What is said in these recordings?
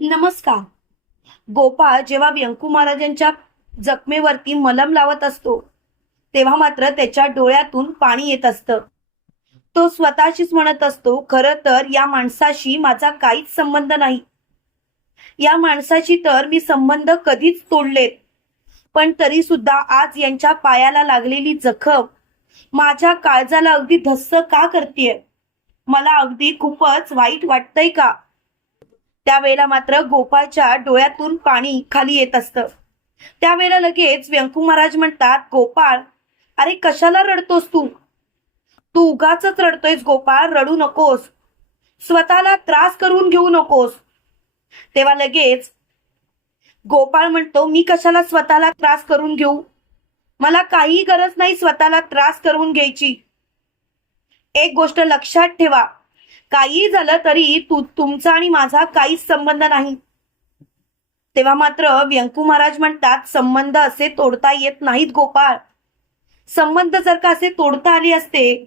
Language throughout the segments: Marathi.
नमस्कार. गोपाळ जेव्हा व्यंकू महाराजांच्या जखमेवरती मलम लावत असतो तेव्हा मात्र त्याच्या डोळ्यातून पाणी येत असतं. तो स्वतःशीच म्हणत असतो खरं तर या माणसाशी माझा काहीच संबंध नाही. या माणसाशी तर मी संबंध कधीच तोडलेत. पण तरी सुद्धा आज यांच्या पायाला लागलेली जखम माझ्या काळजाला अगदी धस्स का करतेय? मला अगदी खूपच वाईट वाटतंय का? त्यावेळेला मात्र गोपाळच्या डोळ्यातून पाणी खाली येत असतं. त्यावेळेला लगेच व्यंकू महाराज म्हणतात गोपाळ अरे कशाला रडतोस तू? तू उगाच रडतोयस गोपाळ रडू नकोस. स्वतःला त्रास करून घेऊ नकोस. तेव्हा लगेच गोपाळ म्हणतो मी कशाला स्वतःला त्रास करून घेऊ? मला काही गरज नाही स्वतःला त्रास करून घ्यायची. एक गोष्ट लक्षात ठेवा काही झालं तरी तू तुमचा आणि माझा काहीच संबंध नाही. तेव्हा मात्र व्यंकू महाराज म्हणतात संबंध असे तोडता येत नाहीत गोपाळ. संबंध जर का असे तोडता आले असते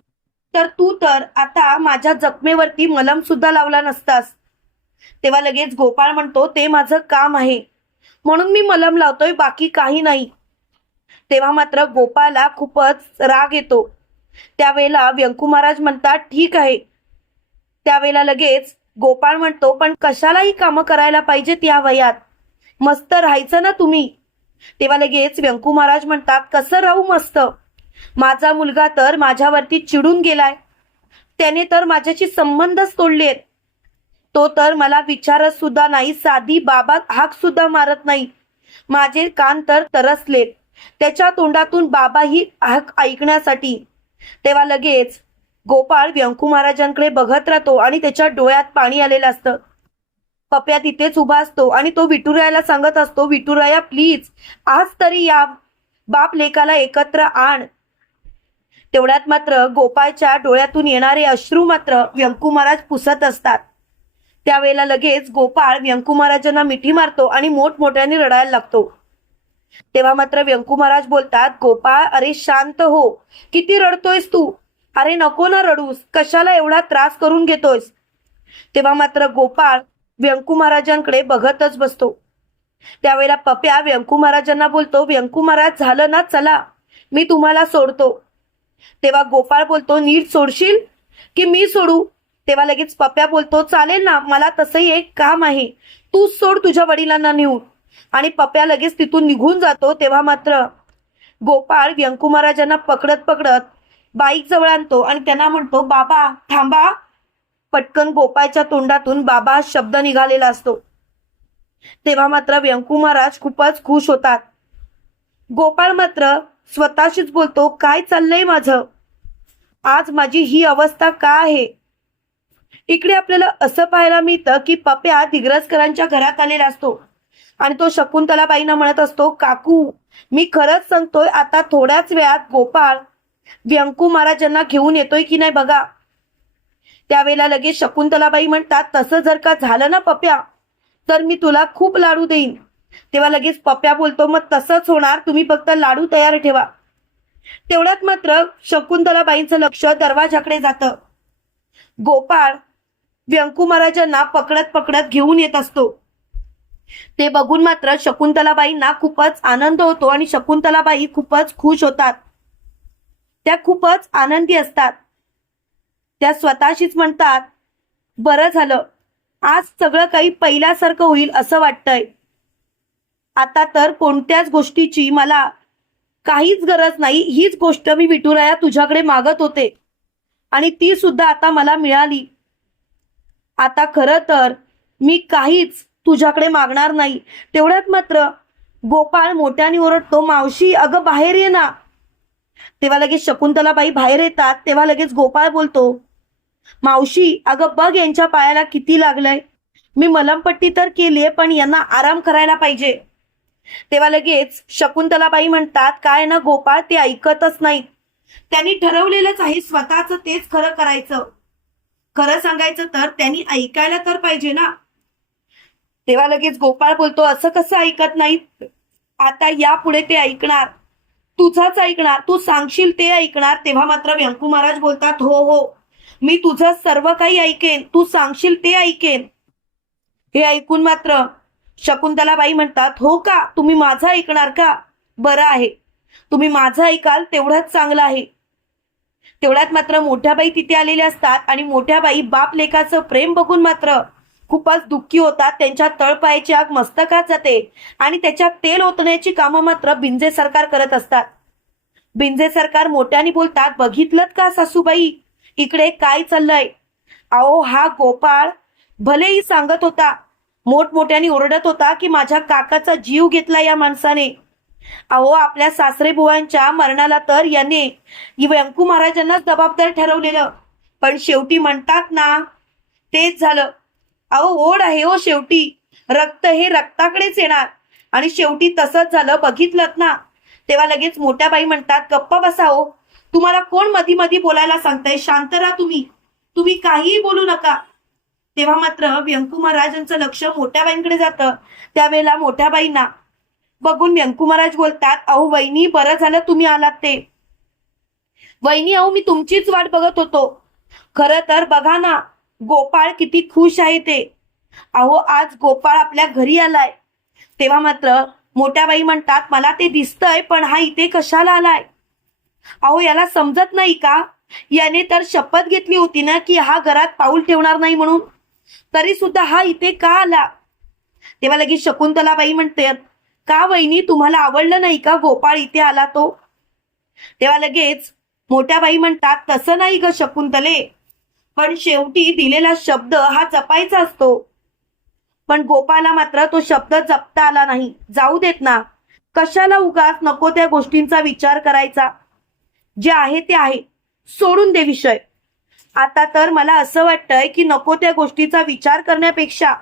तर तू तर आता माझ्या जखमेवरती मलम सुद्धा लावला नसतास. तेव्हा लगेच गोपाळ म्हणतो ते माझं काम आहे. म्हणून मी मलम लावतोय बाकी काही नाही. तेव्हा मात्र गोपाळला खूपच राग येतो. त्यावेळेला व्यंकू महाराज म्हणतात ठीक आहे. त्यावेळेला लगेच गोपाळ म्हणतो पण कशालाही कामं करायला पाहिजेत या वयात? मस्त राहायचं ना तुम्ही. तेव्हा लगेच व्यंकू महाराज म्हणतात कसं राहू मस्त? माझा मुलगा तर माझ्यावरती चिडून गेलाय. त्याने तर माझ्याशी संबंधच तोडलेत. तो तर मला विचारत सुद्धा नाही साधी बाबा हाक सुद्धा मारत नाही. माझे कान तर तरसलेत. त्याच्या तोंडातून बाबा ही हाक ऐकण्यासाठी. तेव्हा लगेच गोपाळ व्यंकू महाराजांकडे बघत राहतो आणि त्याच्या डोळ्यात पाणी आलेलं असतं. पप्या तिथेच उभा असतो आणि तो विठुरायाला सांगत असतो विठुराया प्लीज आज तरी या बाप लेकाला एकत्र आण. तेवढ्यात मात्र गोपाळच्या डोळ्यातून येणारे अश्रू मात्र व्यंकू महाराज पुसत असतात. त्यावेळेला लगेच गोपाळ व्यंकू महाराजांना मिठी मारतो आणि मोठमोठ्याने रडायला लागतो. तेव्हा मात्र व्यंकू महाराज बोलतात गोपाळ अरे शांत हो. किती रडतोयस तू? अरे नको ना रडूस कशाला एवढा त्रास करून घेतोयस? तेव्हा मात्र गोपाळ व्यंकू महाराजांकडे बघतच बसतो. त्यावेळेला पप्या व्यंकू महाराजांना बोलतो व्यंकू महाराज झालं ना? चला मी तुम्हाला सोडतो. तेव्हा गोपाळ बोलतो नीट सोडशील? की मी सोडू? तेव्हा लगेच पप्या बोलतो चालेल ना मला तसंही एक काम आहे. तूच सोड तुझ्या वडिलांना नेऊन. आणि पप्या लगेच तिथून निघून जातो तेव्हा मात्र गोपाळ व्यंकू महाराजांना पकडत पकडत बाईक जवळ आणतो आणि त्यांना म्हणतो बाबा थांबा. पटकन गोपाळच्या तोंडातून बाबा शब्द निघालेला असतो. तेव्हा मात्र व्यंकू महाराज खूपच खुश होतात. गोपाळ मात्र स्वतःशीच बोलतो काय चाललंय माझं? आज माझी ही अवस्था का आहे? इकडे आपल्याला असं पाहायला मिळतं की पप्या दिग्रजकरांच्या घरात आलेला असतो. आणि तो शकुंतलाबाईंना म्हणत असतो काकू मी खरंच सांगतोय आता थोड्याच वेळात गोपाळ व्यंकू महाराजांना घेऊन येतोय की नाही बघा. त्यावेळेला लगेच शकुंतलाबाई म्हणतात तसं जर का झालं ना पप्या तर मी तुला खूप लाडू देईन. तेव्हा लगेच पप्या बोलतो मग तसंच होणार तुम्ही फक्त लाडू तयार ठेवा. तेवढ्यात मात्र शकुंतलाबाईंचं लक्ष दरवाजाकडे जातं. गोपाळ व्यंकू महाराजांना पकडत पकडत घेऊन येत असतो. ते बघून मात्र शकुंतलाबाईंना खूपच आनंद होतो आणि शकुंतलाबाई खूपच खुश होतात. त्या खूपच आनंदी असतात. त्या स्वतःशीच म्हणतात बरं झालं. आज सगळं काही पहिल्यासारखं होईल असं वाटतंय. आता तर कोणत्याच गोष्टीची मला काहीच गरज नाही. हीच गोष्ट मी विठुराया तुझ्याकडे मागत होते. आणि ती सुद्धा आता मला मिळाली. आता खरं तर मी काहीच तुझ्याकडे मागणार नाही. तेवढ्यात मात्र गोपाळ मोठ्याने ओरडतो मावशी अगं बाहेर ये ना. तेव्हा लगेच शकुंतलाबाई बाहेर येतात तेव्हा लगेच गोपाळ बोलतो मावशी अगं बघ यांच्या पायाला किती लागलंय. मी मलमपट्टी तर केलीये पण यांना आराम करायला पाहिजे. तेव्हा लगेच शकुंतलाबाई म्हणतात काय ना गोपाळ ते ऐकतच नाही त्यांनी ठरवलेलंच आहे स्वतःच तेच खरं करायचं. खरं सांगायचं तर त्यांनी ऐकायला तर पाहिजे ना. तेव्हा लगेच गोपाळ बोलतो असं कसं ऐकत नाही आता यापुढे ते ऐकणार. तुझाच ऐकणार तू सांगशील ते ऐकणार तेव्हा मात्र व्यंकू महाराज बोलतात हो हो मी तुझं सर्व काही ऐकेन तू सांगशील ते ऐकेन. हे ऐकून मात्र शकुंतलाबाई म्हणतात हो का तुम्ही माझं ऐकणार का? बरं आहे. तुम्ही माझं ऐकाल तेवढंच चांगलं आहे. तेवढ्यात मात्र मोठ्या बाई तिथे आलेल्या असतात आणि मोठ्या बाई बाप लेखाचं प्रेम बघून मात्र खूपच दुःखी होतात. त्यांच्या तळपायाची आग मस्तकात जाते आणि त्याच्यात तेल ओतण्याची कामं मात्र बिंजे सरकार करत असतात. बिंजे सरकार मोठ्याने बोलतात बघितलं का सासूबाई? इकडे काय चाललंय? अहो हा गोपाळ भलेही सांगत होता मोठमोठ्याने ओरडत होता की माझ्या काकाचा जीव घेतला या माणसाने. अहो आपल्या सासरे बुवांच्या मरणाला तर याने व्यंकू महाराजांनाच जबाबदार ठरवलेलं. पण शेवटी म्हणतात ना तेच झालं. अहो ओढ आहे हो शेवटी. रक्त हे रक्ताकडेच येणार. आणि शेवटी तसंच झालं बघितलं ना. तेव्हा लगेच मोठ्या बाई म्हणतात गप्पा बसा हो. तुम्हाला कोण मधी मधी बोलायला सांगताय? शांत राहा तुम्ही. तुम्ही काहीही बोलू नका. तेव्हा मात्र व्यंकू महाराजांचं लक्ष मोठ्या बाईंकडे जातं. त्यावेळेला मोठ्या बाईंना बघून व्यंकू महाराज बोलतात अहो वहिनी बरं झालं तुम्ही आलात ते. वहिनी अहो मी तुमचीच वाट बघत होतो. खरं तर बघा ना गोपाळ किती खुश आहे ते. अहो आज गोपाळ आपल्या घरी आलाय. तेव्हा मात्र मोठ्या बाई म्हणतात मला ते दिसतंय पण हा इथे कशाला आलाय? अहो याला समजत नाही का? याने तर शपथ घेतली होती ना की हा घरात पाऊल ठेवणार नाही म्हणून. तरी सुद्धा हा इथे का आला? तेव्हा लगेच शकुंतलाबाई म्हणते का वहिनी तुम्हाला आवडलं नाही का गोपाळ इथे आला तो? तेव्हा लगेच मोठ्या बाई म्हणतात तसं नाही ग शकुंतले. पण शेवटी दिलेला शब्द हा जपायचा असतो. पण गोपाला मात्र तो शब्द जपता आला नाही. जाऊ देत ना. कशाला उगाच नको त्या गोष्टींचा विचार करायचा? जे आहे ते आहे. सोडून दे विषय. आता तर मला असं वाटतंय की नको त्या गोष्टीचा विचार करण्यापेक्षा.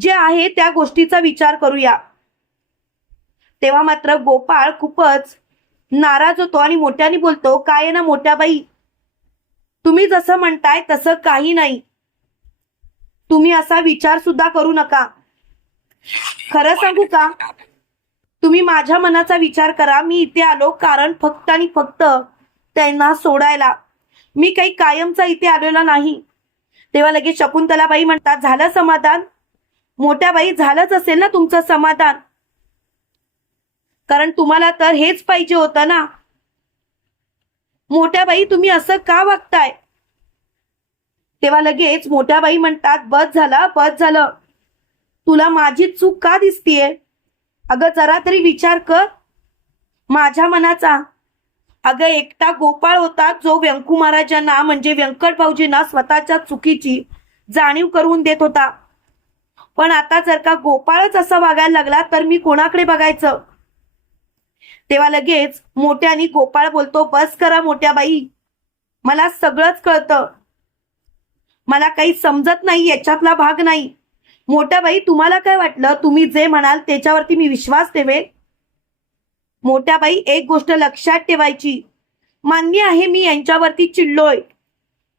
जे आहे त्या गोष्टीचा विचार करूया. तेव्हा मात्र गोपाळ खूपच नाराज होतो आणि मोठ्याने बोलतो काय आहे ना मोठ्या बाई? तुम्ही जसं म्हणताय तसं काही नाही. तुम्ही असा विचार सुद्धा करू नका. खरं सांगू का? तुम्ही माझ्या मनाचा विचार करा. मी इथे आलो कारण फक्त आणि फक्त त्यांना सोडायला. मी काही कायमचा इथे आलेला नाही. तेव्हा लगेच शकुंतलाबाई म्हणतात झालं समाधान? मोठ्या बाई झालंच असेल ना तुमचं समाधान? कारण तुम्हाला तर हेच पाहिजे होतं ना. मोठ्या बाई तुम्ही असं का वागताय? तेव्हा लगेच मोठ्या बाई म्हणतात बस झाला बस झालं. तुला माझी चूक का दिसतीये? अगं जरा तरी विचार कर. माझ्या मनाचा. अगं एकटा गोपाळ होता जो व्यंकू महाराजांना म्हणजे व्यंकट भाऊजींना स्वतःच्या चुकीची जाणीव करून देत होता. पण आता जर का गोपाळच असा वागायला लागला तर मी कोणाकडे बघायचं? तेव्हा लगेच मोठ्यानी गोपाळ बोलतो बस करा मोठ्या बाई. मला सगळंच कळतं. मला काही समजत नाही याच्यातला भाग नाही. मोठ्या बाई तुम्हाला काय वाटलं? तुम्ही जे म्हणाल त्याच्यावरती मी विश्वास ठेवे मोठ्या बाई एक गोष्ट लक्षात ठेवायची. मान्य आहे मी यांच्यावरती चिडलोय.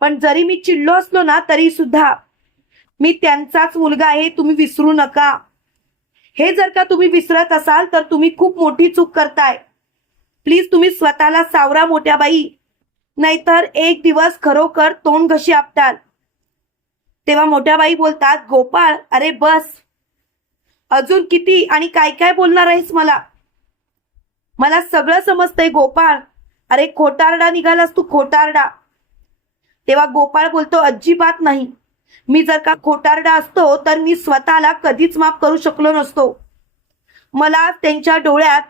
पण जरी मी चिडलो असलो ना तरी सुद्धा मी त्यांचाच मुलगा आहे तुम्ही विसरू नका. हे जर का तुम्ही विसरत असाल तर तुम्ही खूप मोठी चूक करताय. प्लीज तुम्ही स्वतःला सावरा मोठ्या बाई. नाहीतर एक दिवस खरोखर तोंड घशी आपटाल. तेव्हा मोठ्या बाई बोलतात गोपाळ अरे बस. अजून किती आणि काय काय बोलणार आहेस मला? मला सगळं समजतंय गोपाळ. अरे खोटारडा निघालास तू खोटारडा. तेव्हा गोपाळ बोलतो अजिबात नाही. मी जर का खोटारडा असतो तर मी स्वतःला कधीच माफ करू शकलो नसतो. मला त्यांच्या डोळ्यात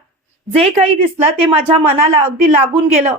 जे काही दिसलं ते माझ्या मनाला अगदी लागून गेलं.